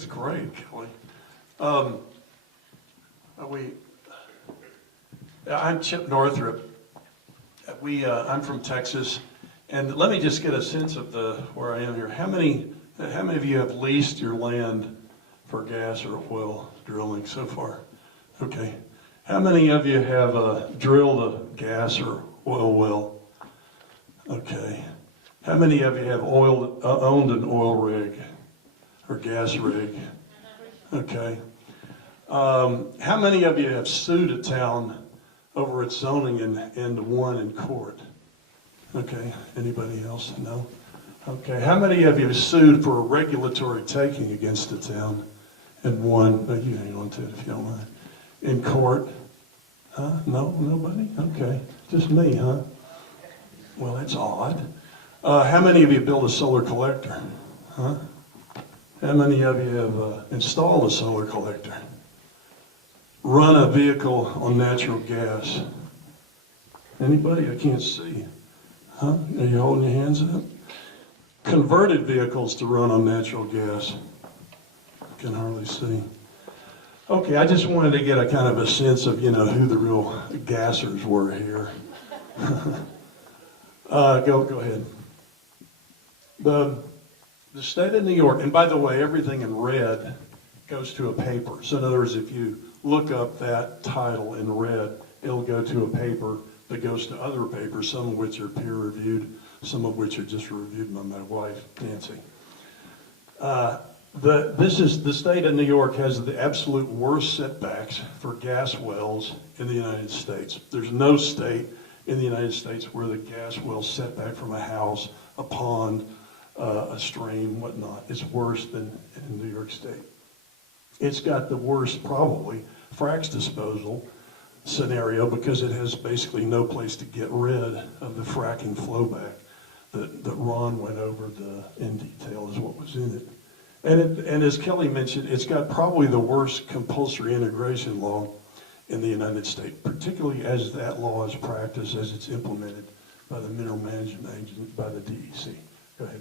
was great, Kelly. I'm Chip Northrup. I'm from Texas, and let me just get a sense of where I am here. How many of you have leased your land for gas or oil drilling so far? Okay. How many of you have drilled a gas or oil well? Okay. How many of you have owned an oil rig or gas rig? Okay. How many of you have sued a town over its zoning and won in court? Okay. Anybody else? No? Okay. How many of you have sued for a regulatory taking against a town and won? You hang on to it if you don't mind. In court? Huh? No? Nobody? Okay. Just me, huh? Well, that's odd. How many of you built a solar collector? Huh? How many of you have installed a solar collector? Run a vehicle on natural gas? Anybody? I can't see. Huh? Are you holding your hands up? Converted vehicles to run on natural gas? I can hardly see. Okay, I just wanted to get a kind of a sense of, who the real gassers were here. Go ahead. The state of New York, and by the way, everything in red goes to a paper. So in other words, if you look up that title in red, it'll go to a paper that goes to other papers, some of which are peer reviewed, some of which are just reviewed by my wife, Nancy. The state of New York has the absolute worst setbacks for gas wells in the United States. There's no state in the United States where the gas well setback from a house, a pond, a stream, whatnot, is worse than in New York State. It's got the worst, probably, fracs disposal scenario because it has basically no place to get rid of the fracking flowback that Ron went over in detail is what was in it. And as Kelly mentioned, it's got probably the worst compulsory integration law in the United States, particularly as that law is practiced, as it's implemented by the Mineral Management Agency, by the DEC. Go ahead.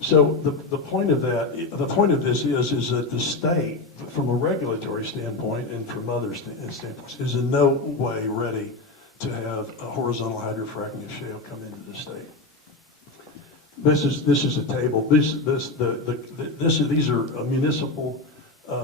So the point of this is that the state, from a regulatory standpoint and from other standpoints, is in no way ready to have a horizontal hydrofracking of shale come into the state. This is a table. These are municipal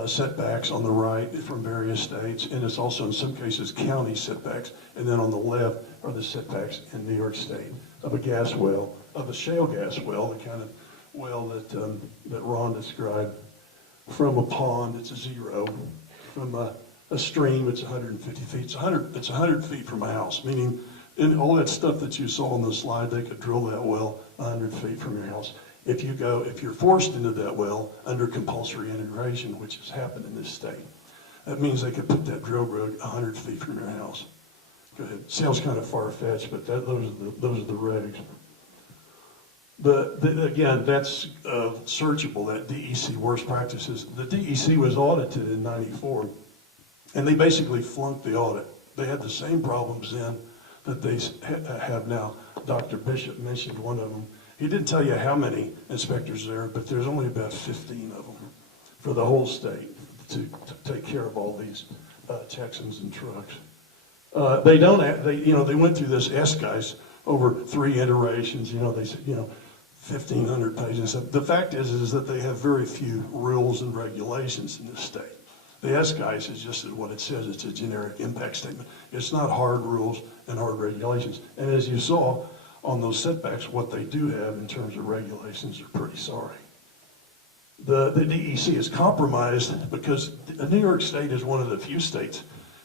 setbacks on the right from various states, and it's also in some cases county setbacks. And then on the left are the setbacks in New York State of a gas well, of a shale gas well, the kind of well that Ron described. From a pond, it's a 0. From a stream, it's 150 feet. It's 100 feet from a house, meaning in all that stuff that you saw on the slide, they could drill that well 100 feet from your house. If you're forced into that well under compulsory integration, which has happened in this state, that means they could put that drill rig 100 feet from your house. Go ahead. Sounds kind of far-fetched, but those are the regs. Again, that's searchable, that DEC Worst Practices. The DEC was audited in '94, and they basically flunked the audit. They had the same problems then that they have now. Dr. Bishop mentioned one of them. He didn't tell you how many inspectors there, but there's only about 15 of them for the whole state to take care of all these Texans and trucks. They went through this SCVFIGM over 3 iterations. They said 1,500 pages. The fact is that they have very few rules and regulations in this state. The SCVFIGM is just what it says. It's a generic impact statement. It's not hard rules and hard regulations. And as you saw on those setbacks, what they do have in terms of regulations are pretty sorry. The DEC is compromised because New York State is one of the few states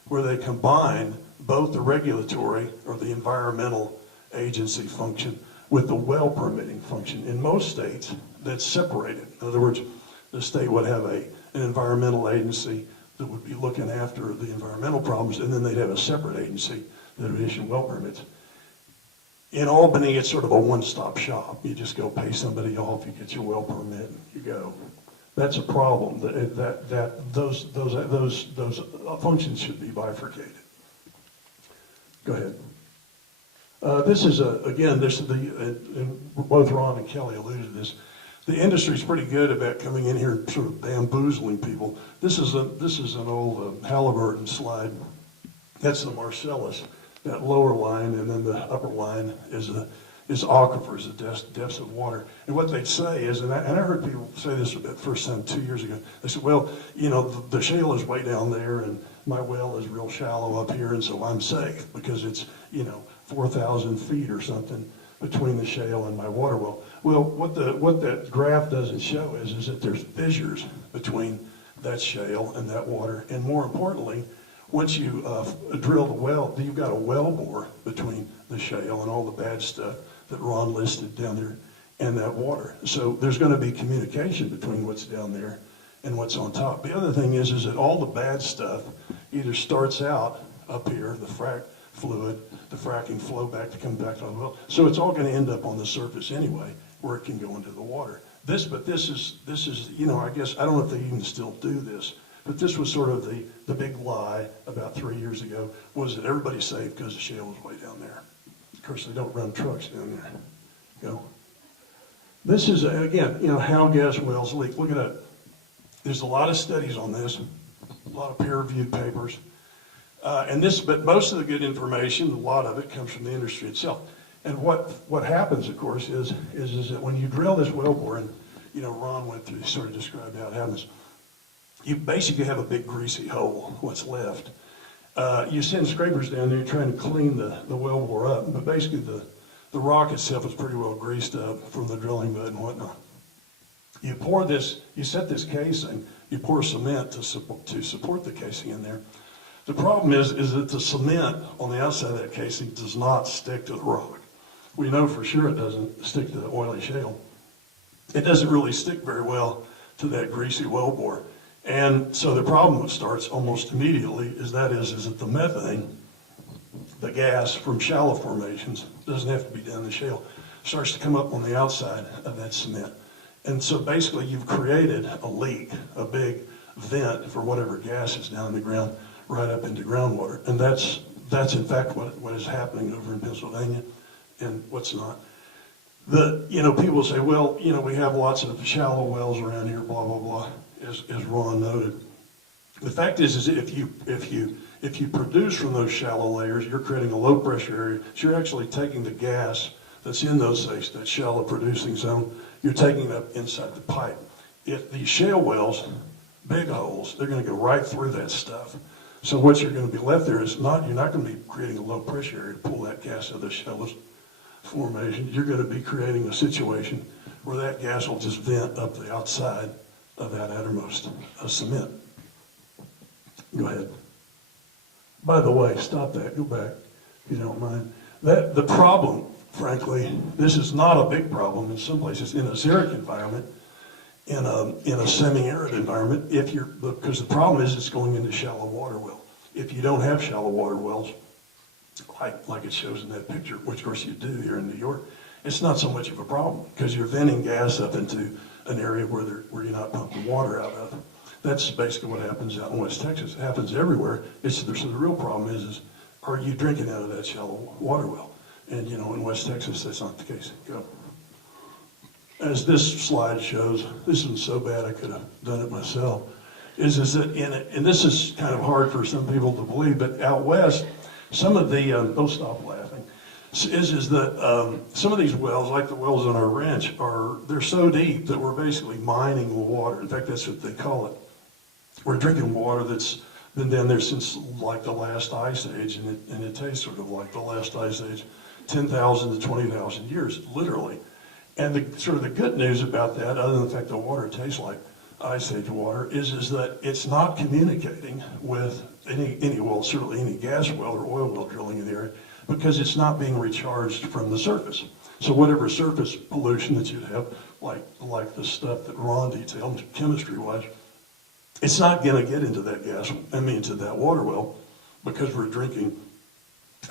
where they combine both the regulatory or the environmental agency function with the well permitting function. In most states, that's separated. In other words, the state would have an environmental agency that would be looking after the environmental problems, and then they'd have a separate agency that would issue well permits. In Albany, it's sort of a one-stop shop. You just go pay somebody off, you get your well permit, and you go. That's a problem. Those functions should be bifurcated. Go ahead. This is both Ron and Kelly alluded to this. The industry's pretty good about coming in here and sort of bamboozling people. This is an old Halliburton slide. That's the Marcellus, that lower line, and then the upper line is aquifers, the depths of water. And what they'd say is, and I heard people say this for the first time 2 years ago, they said, well, you know, the shale is way down there and my well is real shallow up here, and so I'm safe because it's, you know, 4,000 feet or something between the shale and my water well. Well, what that graph doesn't show is that there's fissures between that shale and that water, and more importantly, once you drill the well, you've got a well bore between the shale and all the bad stuff that Ron listed down there and that water. So there's going to be communication between what's down there and what's on top. The other thing is that all the bad stuff either starts out up here, the frac fluid, the fracking flow back to come back to the well. So it's all going to end up on the surface anyway, where it can go into the water. This is, you know, I guess, I don't know if they even still do this, but this was sort of the big lie about 3 years ago, was that everybody's safe because the shale was way down there. Of course, they don't run trucks down there. Go. This is, again, you know, how gas wells leak. Look at that. There's a lot of studies on this, a lot of peer-reviewed papers. But most of the good information, a lot of it comes from the industry itself. And what happens, of course, is that when you drill this well bore, and, you know, Ron went through, sort of described how it happens, you basically have a big greasy hole, what's left. You send scrapers down there, you're trying to clean the well bore up, but basically the rock itself is pretty well greased up from the drilling mud and whatnot. You pour this, you set this casing, you pour cement to support the casing in there. The problem is that the cement on the outside of that casing does not stick to the rock. We know for sure it doesn't stick to the oily shale. It doesn't really stick very well to that greasy well bore. And so the problem that starts almost immediately is that the methane, the gas from shallow formations, doesn't have to be down the shale, starts to come up on the outside of that cement. And so basically you've created a leak, a big vent for whatever gas is down in the ground, right up into groundwater. And that's in fact what is happening over in Pennsylvania and what's not. You know, people say, well, you know, we have lots of shallow wells around here, blah, blah, blah, as Ron noted. The fact is if you produce from those shallow layers, you're creating a low pressure area. So you're actually taking the gas that's in those, that shallow producing zone, you're taking it up inside the pipe. If these shale wells, big holes, they're going to go right through that stuff. So what you're going to be left there is you're not going to be creating a low pressure area to pull that gas out of the shallow formation. You're going to be creating a situation where that gas will just vent up the outside of that outermost cement. Go ahead. By the way, stop that, go back, if you don't mind. The problem, frankly, this is not a big problem in some places. In a xeric environment, in a semi-arid environment, because the problem is it's going into shallow water well. If you don't have shallow water wells, like it shows in that picture, which of course you do here in New York, it's not so much of a problem because you're venting gas up into an area where you're not pumping water out of. That's basically what happens out in West Texas. It happens everywhere. So the real problem is are you drinking out of that shallow water well? And you know, in West Texas, that's not the case. Go. As this slide shows, this one's so bad I could have done it myself, is that and this is kind of hard for some people to believe, but out west, some of the, don't stop laughing, is that some of these wells, like the wells on our ranch, they're so deep that we're basically mining the water. In fact, that's what they call it. We're drinking water that's been down there since like the last ice age, and it tastes sort of like the last ice age, 10,000 to 20,000 years, literally. And the good news about that, other than the fact the water tastes like ice age water, is that it's not communicating with any well, certainly any gas well or oil well drilling in the area, because it's not being recharged from the surface. So whatever surface pollution that you'd have, like the stuff that Ron detailed chemistry-wise, it's not going to get into that into that water well, because we're drinking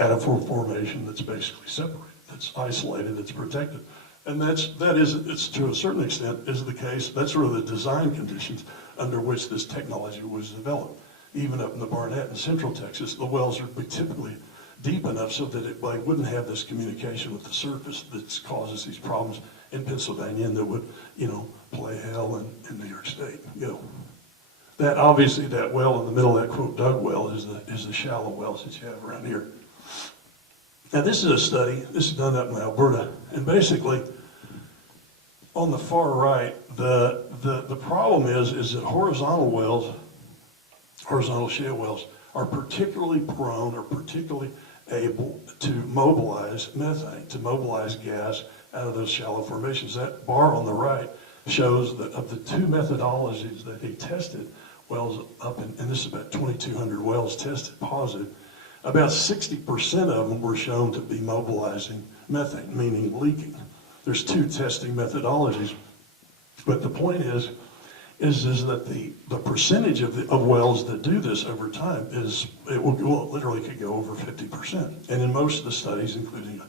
out of a formation that's basically separated, that's isolated, that's protected. And it's to a certain extent is the case. That's sort of the design conditions under which this technology was developed. Even up in the Barnett in Central Texas, the wells are typically deep enough so that it wouldn't have this communication with the surface that causes these problems in Pennsylvania and that would, play hell in New York State. That obviously that well in the middle of that quote dug well is the shallow wells that you have around here. Now this is a study, this is done up in Alberta, and basically on the far right, the problem is that horizontal shale wells are particularly prone or particularly able to mobilize methane, to mobilize gas out of those shallow formations. That bar on the right shows that of the two methodologies that he tested, wells up in, and this is about 2,200 wells tested positive, about 60% of them were shown to be mobilizing methane, meaning leaking. There's two testing methodologies, but the point is that the percentage of wells that do this over time literally could go over 50%. And in most of the studies, including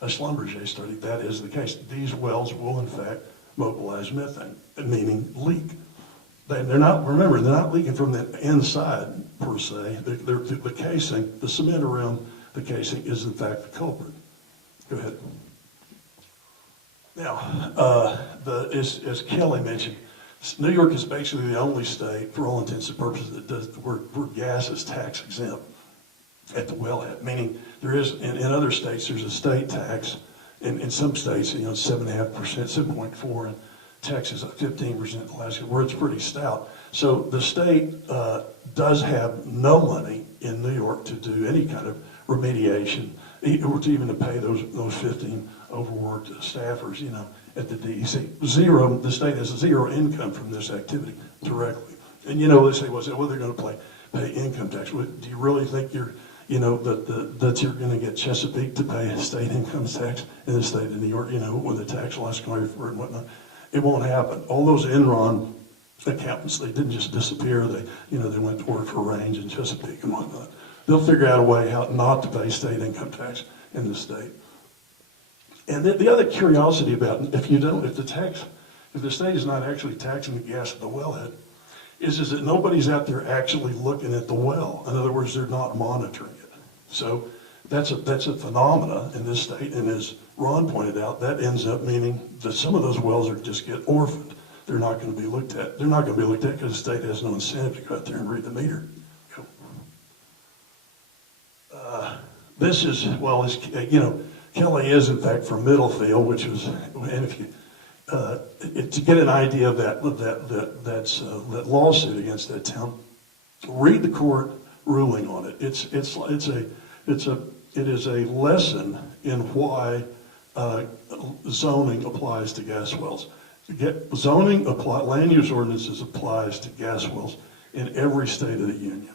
a Schlumberger study, that is the case. These wells will in fact mobilize methane, meaning leak. They're not leaking from the inside per se. The casing, the cement around the casing is in fact the culprit. Go ahead. Now, as Kelly mentioned, New York is basically the only state, for all intents and purposes, that does where gas is tax exempt at the wellhead. Meaning, there is in other states there's a state tax. In some states, 7.5%, 7.4%, and Texas 15%, Alaska, where it's pretty stout. So the state does have no money in New York to do any kind of remediation, or to even to pay those 15 overworked staffers, at the DEC. Zero. The state has zero income from this activity directly. And they say, well, they're going to pay income tax. Well, do you really think that you're going to get Chesapeake to pay state income tax in the state of New York? When the tax laws come over and whatnot, it won't happen. All those Enron accountants, they didn't just disappear. They went to work for Range and Chesapeake and whatnot. They'll figure out a way how not to pay state income tax in the state. And the other curiosity about if the state is not actually taxing the gas at the wellhead, is that nobody's out there actually looking at the well. In other words, they're not monitoring it. So that's a phenomena in this state, and as Ron pointed out, that ends up meaning that some of those wells just get orphaned. They're not going to be looked at. They're not going to be looked at because the state has no incentive to go out there and read the meter. This is, Kelly is in fact from Middlefield, which was, and if you to get an idea of that lawsuit against that town, read the court ruling on it. It is a lesson in why zoning applies to gas wells. Land use ordinances applies to gas wells in every state of the union.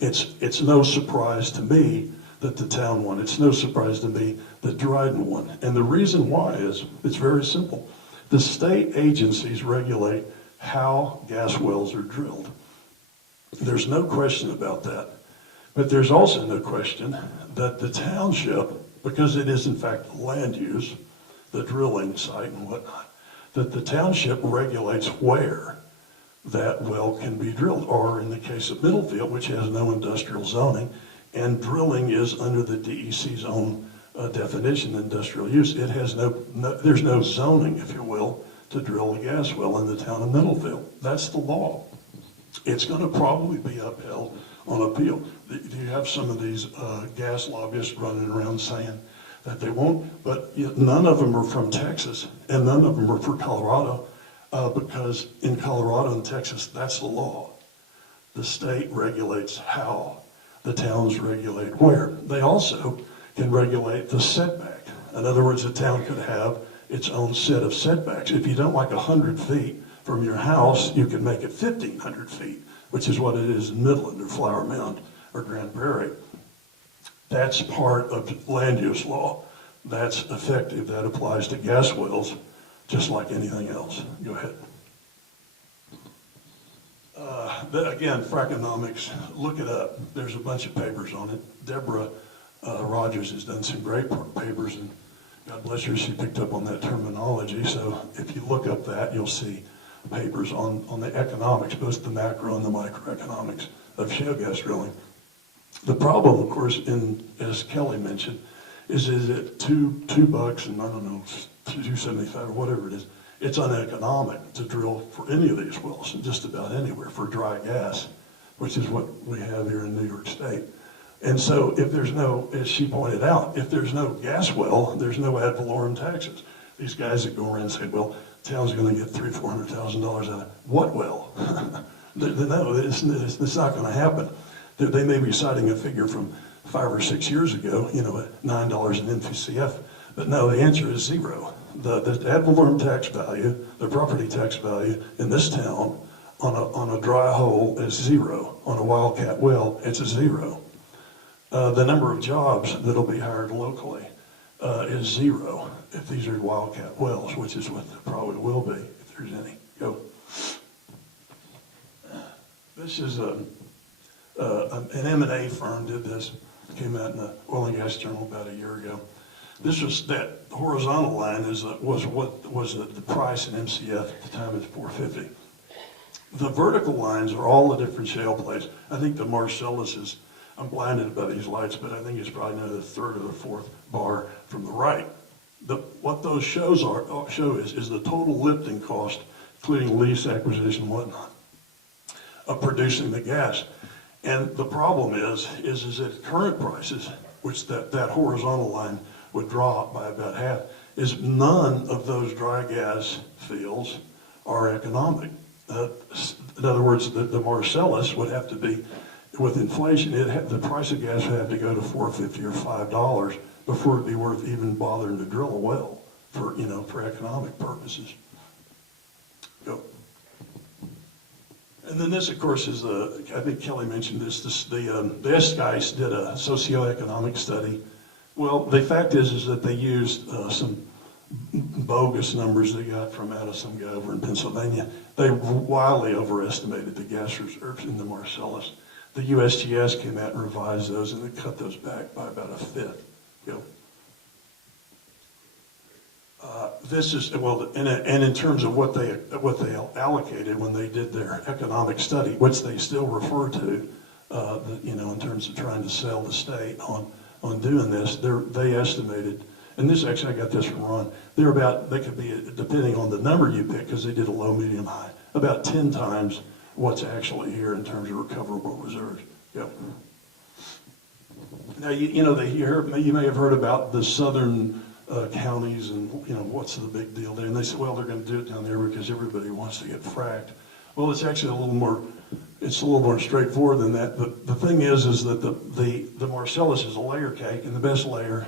It's no surprise to me that the town won. It's no surprise to me that Dryden won. And the reason why is, it's very simple. The state agencies regulate how gas wells are drilled. There's no question about that. But there's also no question that the township, because it is in fact land use, the drilling site and whatnot, that the township regulates where that well can be drilled, or in the case of Middlefield, which has no industrial zoning, and drilling is under the DEC's own definition, industrial use. It has there's no zoning, if you will, to drill a gas well in the town of Middlefield. That's the law. It's going to probably be upheld on appeal. You have some of these gas lobbyists running around saying that they won't, but none of them are from Texas, and none of them are from Colorado, because in Colorado and Texas, that's the law. The state regulates how, the towns regulate where. They also can regulate the setback. In other words, a town could have its own set of setbacks. If you don't like 100 feet from your house, you can make it 1,500 feet, which is what it is in Midland or Flower Mound or Grand Prairie. That's part of land use law. That's effective. That applies to gas wells just like anything else. Go ahead. Again, Frackonomics, look it up. There's a bunch of papers on it. Deborah Rogers has done some great papers, and God bless her, she picked up on that terminology. So if you look up that, you'll see papers on the economics, both the macro and the microeconomics of shale gas drilling. The problem, of course, as Kelly mentioned, is that $2 and I don't know, 275 or whatever it is, it's uneconomic to drill for any of these wells, just about anywhere, for dry gas, which is what we have here in New York State. And so if there's no, as she pointed out, if there's no gas well, there's no ad valorem taxes. These guys that go around and say, well, town's going to get $300,000 to $400,000 out of what well? No, it's not going to happen. They may be citing a figure from 5 or 6 years ago, you know, at $9 an MCF, but no, the answer is zero. The ad valorem tax value, the property tax value in this town on a dry hole is zero. On a wildcat well, it's a zero. The number of jobs that'll be hired locally is zero if these are wildcat wells, which is what there probably will be if there's any. Go. This is an M&A firm did this. Came out in the Oil and Gas Journal about a year ago. This was that horizontal line was what was the price in MCF at the time is $4.50. The vertical lines are all the different shale plays. I think the Marcellus is. I'm blinded by these lights, but I think it's probably now the third or the fourth bar from the right. What those show is the total lifting cost, including lease, acquisition, and whatnot, of producing the gas. And the problem is at current prices, which that horizontal line would drop by about half, is none of those dry gas fields are economic. In other words, the Marcellus would have to be, with inflation, the price of gas would have to go to $4.50 or $5 before it'd be worth even bothering to drill a well for, you know, for economic purposes. Go. And then this, of course, is I think Kelly mentioned this. The SCVFIGM did a socioeconomic study. Well, the fact is that they used some bogus numbers they got from out of some guy over in Pennsylvania. They wildly overestimated the gas reserves in the Marcellus. The USGS came out and revised those, and they cut those back by about a fifth. Go. This is, well, and in terms of what they allocated when they did their economic study, which they still refer to, you know, in terms of trying to sell the state on doing this, they estimated, and this actually I got this from Ron. They could be, depending on the number you pick, because they did a low, medium, high, about 10 times what's actually here in terms of recoverable reserves. Yep. Now you know you may have heard about the southern counties and, you know, what's the big deal there? And they said, well, they're going to do it down there because everybody wants to get fracked. Well, it's actually a little more straightforward than that. But the thing is that the Marcellus is a layer cake, and the best layer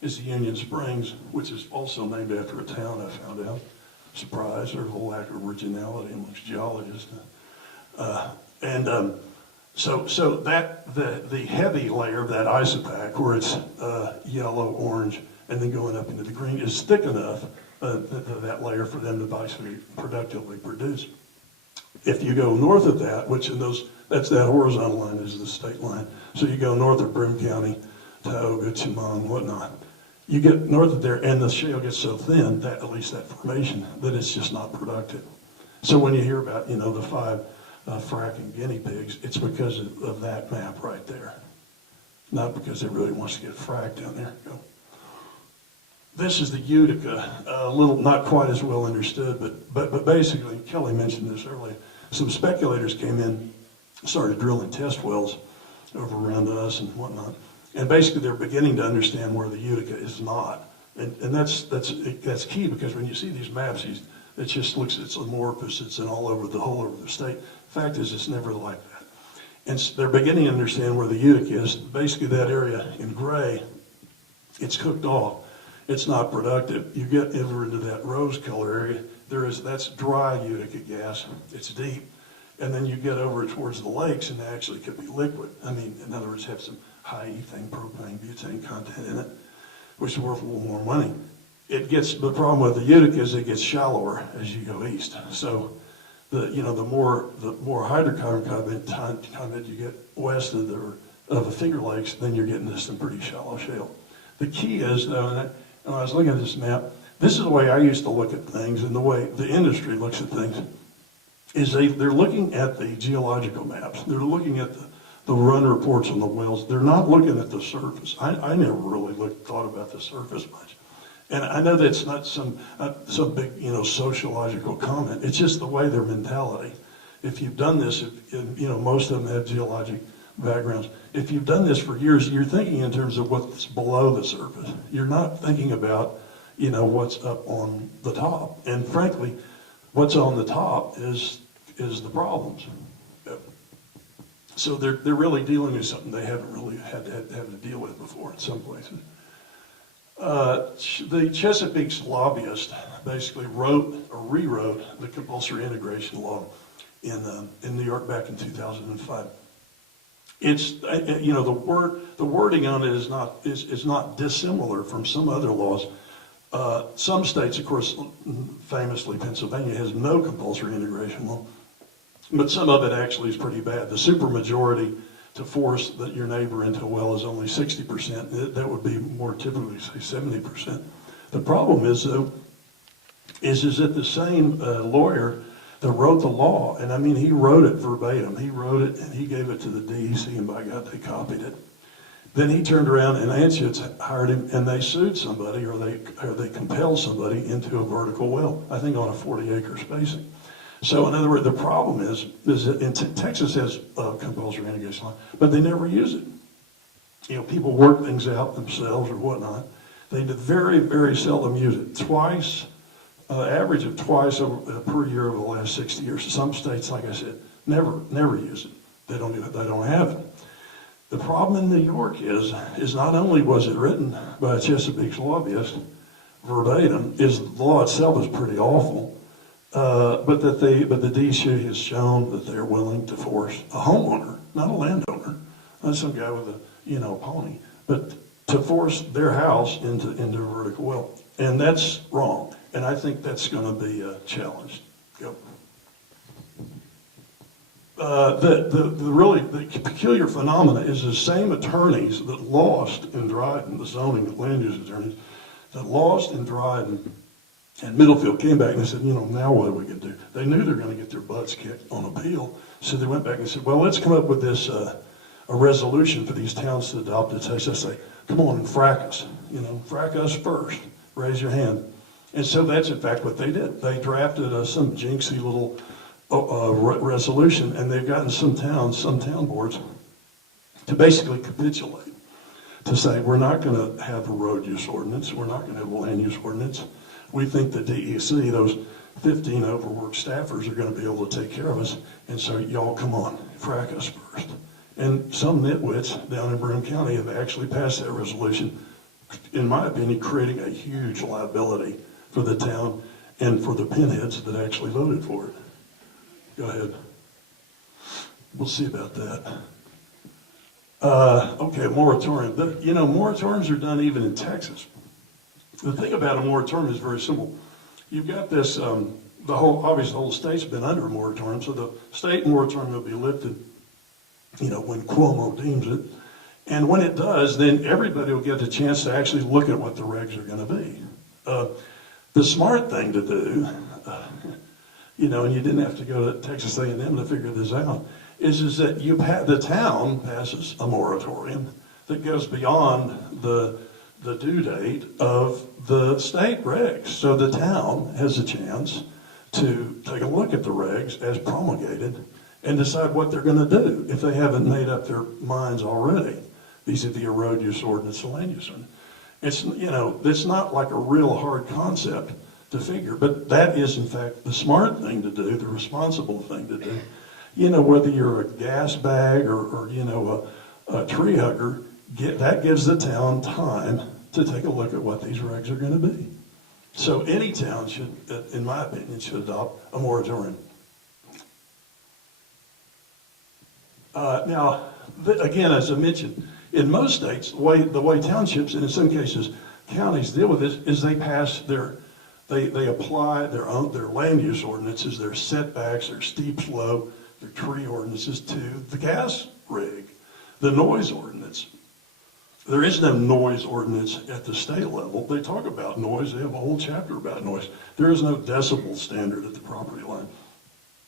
is the Union Springs, which is also named after a town, I found out. Surprise, there's a lack of originality amongst geologists. So that the heavy layer of that isopac, where it's yellow, orange, and then going up into the green, is thick enough, that layer, for them to basically productively produce. If you go north of that, which that's that horizontal line is the state line. So you go north of Brim County, Tioga, Chemung, whatnot. You get north of there, and the shale gets so thin, that at least that formation, that it's just not productive. So when you hear about, you know, the 5 fracking guinea pigs, it's because of that map right there, not because it really wants to get fracked down there. Go. This is the Utica, a little not quite as well understood, but basically, Kelly mentioned this earlier. Some speculators came in, started drilling test wells over around us and whatnot, and basically they're beginning to understand where the Utica is not, and that's key, because when you see these maps, it just looks, it's amorphous, it's in all over the whole over the state. Fact is, it's never like that, and they're beginning to understand where the Utica is. Basically, that area in gray, it's cooked off. It's not productive. You get over into that rose color area, that's dry Utica gas. It's deep. And then you get over towards the lakes, and they actually could be liquid. I mean, in other words, have some high ethane, propane, butane content in it, which is worth a little more money. The problem with the Utica is it gets shallower as you go east. So the more hydrocarbon content you get west of the Finger Lakes, then you're getting to some pretty shallow shale. The key is, though, and I was looking at this map, this is the way I used to look at things, and the way the industry looks at things, is they're looking at the geological maps. They're looking at the run reports on the wells. They're not looking at the surface. I never really thought about the surface much. And I know that's not some big, sociological comment. It's just the way their mentality. If you've done this, most of them have geologic backgrounds. If you've done this for years, you're thinking in terms of what's below the surface. You're not thinking about, what's up on the top. And frankly, what's on the top is the problems. So they're really dealing with something they haven't really had to deal with before in some places. The Chesapeake's lobbyist basically rewrote the compulsory integration law in New York back in 2005. It's the wording on it is not dissimilar from some other laws. Some states, of course, famously Pennsylvania has no compulsory integration law, but some of it actually is pretty bad. The supermajority to force your neighbor into a well is only 60%. That would be more typically, say, 70%. The problem is, though, is that the same lawyer that wrote the law, and I mean, he wrote it verbatim. He wrote it and he gave it to the DEC, and by God, they copied it. Then he turned around and Anschutz hired him, and they sued somebody, or they compelled somebody into a vertical well, I think on a 40-acre spacing. So in other words, the problem is that Texas has compulsory integration law, but they never use it. People work things out themselves or whatnot. They very, very seldom use it. Twice, average of twice per year over the last 60 years. Some states, like I said, never use it. They don't have it. The problem in New York is not only was it written by Chesapeake's lobbyist verbatim, is the law itself is pretty awful. But the DEC has shown that they're willing to force a homeowner, not a landowner, not some guy with a pony, but to force their house into a vertical well, and that's wrong. And I think that's going to be challenged. Go. The peculiar phenomena is the same attorneys that lost in Dryden, the zoning land use attorneys that lost in Dryden. And Middlefield came back and they said, now what are we going to do? They knew they were going to get their butts kicked on appeal. So they went back and said, well, let's come up with this, a resolution for these towns to adopt it. They say, come on and frack us. Frack us first. Raise your hand. And so that's in fact what they did. They drafted some jinxy little resolution, and they've gotten some town boards to basically capitulate, to say we're not going to have a road use ordinance, we're not going to have a land use ordinance. We think the DEC, those 15 overworked staffers, are going to be able to take care of us, and so y'all come on, frack us first. And some nitwits down in Broome County have actually passed that resolution, in my opinion, creating a huge liability for the town and for the pinheads that actually voted for it. Go ahead. We'll see about that. Okay, moratorium. Moratoriums are done even in Texas. The thing about a moratorium is very simple. You've got this, obviously the whole state's been under a moratorium, so the state moratorium will be lifted, when Cuomo deems it. And when it does, then everybody will get the chance to actually look at what the regs are going to be. The smart thing to do, and you didn't have to go to Texas A&M to figure this out, is that the town passes a moratorium that goes beyond the due date of the state regs. So the town has a chance to take a look at the regs as promulgated and decide what they're going to do if they haven't made up their minds already vis-a-vis a road use ordinance and land use ordinance. It's not like a real hard concept to figure, but that is in fact the smart thing to do, the responsible thing to do. Whether you're a gas bag or a tree hugger, that gives the town time to take a look at what these regs are going to be. So any town should, in my opinion, should adopt a moratorium. Again, as I mentioned, in most states, the way townships, and in some cases counties, deal with this is they apply their land use ordinances, their setbacks, their steep slope, their tree ordinances to the gas rig, the noise ordinance. There is no noise ordinance at the state level. They talk about noise. They have a whole chapter about noise. There is no decibel standard at the property line.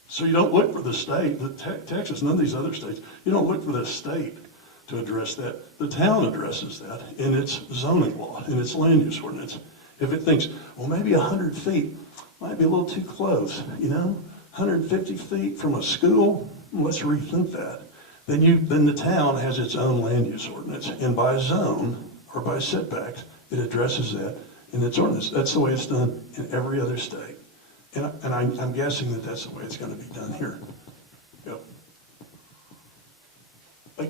So you don't look for the state, Texas, none of these other states, you don't look for the state to address that. The town addresses that in its zoning law, in its land use ordinance. If it thinks, well, maybe 100 feet might be a little too close, 150 feet from a school, let's rethink that. Then the town has its own land use ordinance, and by zone or by setbacks, it addresses that in its ordinance. That's the way it's done in every other state. And I'm guessing that that's the way it's going to be done here. Yep.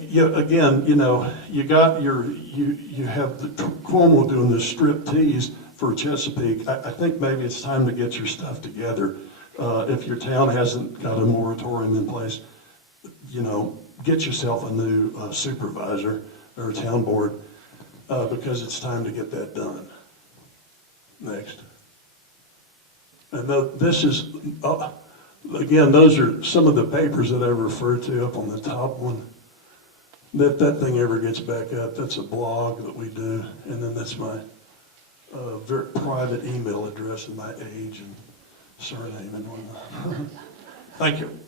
Yeah, again, you have the Cuomo doing this strip tease for Chesapeake. I think maybe it's time to get your stuff together. If your town hasn't got a moratorium in place, get yourself a new supervisor or a town board because it's time to get that done. Next. And this is, again, those are some of the papers that I referred to up on the top one. If that thing ever gets back up, that's a blog that we do, and then that's my very private email address and my age and surname and whatnot. Thank you.